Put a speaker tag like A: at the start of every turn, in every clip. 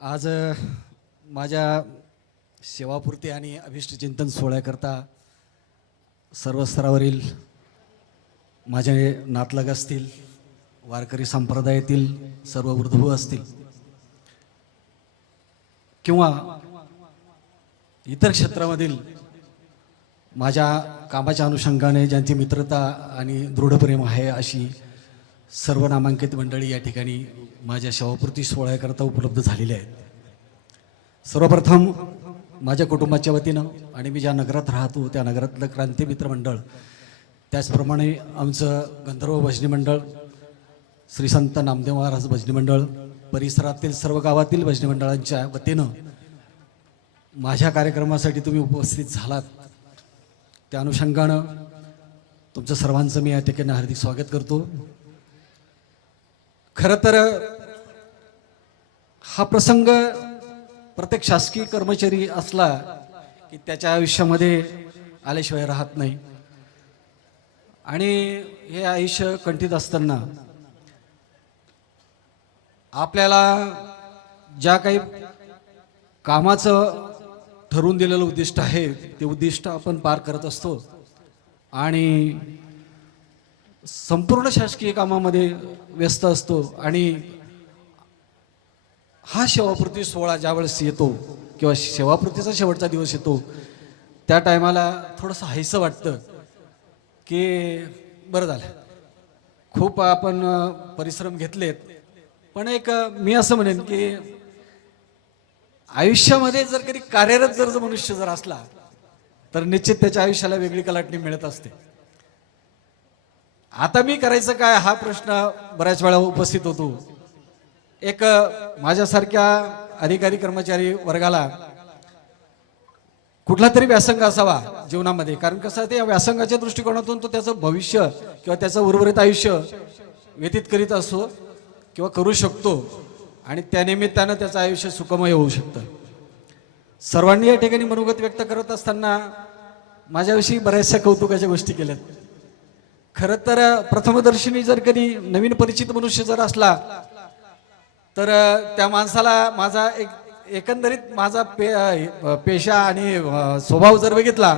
A: आज माझ्या सेवापूर्ती आणि अभिष्टचिंतन सोहळ्याकरता सर्व स्तरावरील माझे नातलग असतील वारकरी संप्रदायातील सर्व वृद्धू असतील किंवा इतर क्षेत्रामधील माझ्या कामाच्या अनुषंगाने ज्यांची मित्रता आणि दृढप्रेम आहे अशी सर्व नामांकित मंडळी या ठिकाणी माझ्या शवापूर्ती सोहळ्याकरता उपलब्ध झालेले आहेत. सर्वप्रथम माझ्या कुटुंबाच्या वतीनं आणि मी ज्या नगरात राहतो त्या नगरातलं क्रांतीमित्र मंडळ त्याचप्रमाणे आमचं गंधर्व भजनी मंडळ श्री संत नामदेव महाराज भजनी मंडळ परिसरातील सर्व गावातील भजनी मंडळांच्या वतीनं माझ्या कार्यक्रमासाठी तुम्ही उपस्थित झालात. त्या अनुषंगानं तुमचं सर्वांचं मी या ठिकाणी हार्दिक स्वागत करतो. खरं तर हा प्रसंग प्रत्येक शासकीय कर्मचारी असला की त्याच्या आयुष्यामध्ये आल्याशिवाय राहत नाही. आणि हे आयुष्य कंठीत असताना आपल्याला ज्या काही कामाचं ठरवून दिलेलं उद्दिष्ट आहे ते उद्दिष्ट आपण पार करत असतो. आणि संपूर्ण शासकीय कामामध्ये व्यस्त असतो. आणि हा सेवापूर्ती सोहळा ज्यावेळेस येतो किंवा सेवापूर्तीचा शेवटचा दिवस येतो त्या टायमाला थोडंसं हायसं वाटतं की बरं झालं. खूप आपण परिश्रम घेतलेत. पण एक मी असं म्हणेन की आयुष्यामध्ये जर कधी कार्यरत जर जो मनुष्य जर असला तर निश्चित त्याच्या आयुष्याला वेगळी कलाटणी मिळत असते. आता मी करायचं काय हा प्रश्न बऱ्याच वेळा उपस्थित होतो. एक माझ्यासारख्या अधिकारी कर्मचारी वर्गाला कुठला तरी व्यासंग असावा जीवनामध्ये. कारण कसं ते या व्यासंगाच्या दृष्टिकोनातून तो त्याचं भविष्य किंवा त्याचं उर्वरित आयुष्य व्यतीत करीत असो किंवा करू शकतो आणि त्यानिमित्तानं त्याचं आयुष्य सुखमय होऊ शकतं. सर्वांनी या ठिकाणी मनोगत व्यक्त करत असताना माझ्याविषयी बऱ्याचशा कौतुकाच्या गोष्टी केल्यात. खरं तर प्रथमदर्शनी जर कधी नवीन परिचित मनुष्य जर असला तर त्या माणसाला माझा एक एकंदरीत माझा पे पेशा आणि स्वभाव जर बघितला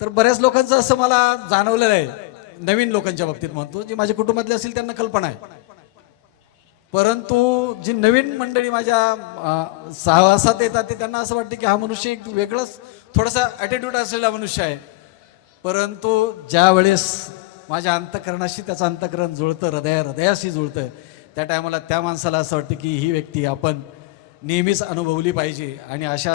A: तर बऱ्याच लोकांचं असं मला जाणवलेलं आहे. नवीन लोकांच्या बाबतीत म्हणतो जे माझ्या कुटुंबातले असतील त्यांना कल्पना आहे. परंतु जी नवीन मंडळी माझ्या सहवासात येतात ते त्यांना असं वाटतं की हा मनुष्य एक वेगळंच थोडासा ॲटिट्यूड असलेला मनुष्य आहे. परंतु ज्या वेळेस माझ्या अंतकरणाशी त्याचं अंतकरण जुळतं हृदया हृदयाशी जुळतं त्या टायमाला त्या माणसाला असं वाटतं की ही व्यक्ती आपण नेहमीच अनुभवली पाहिजे. आणि अशा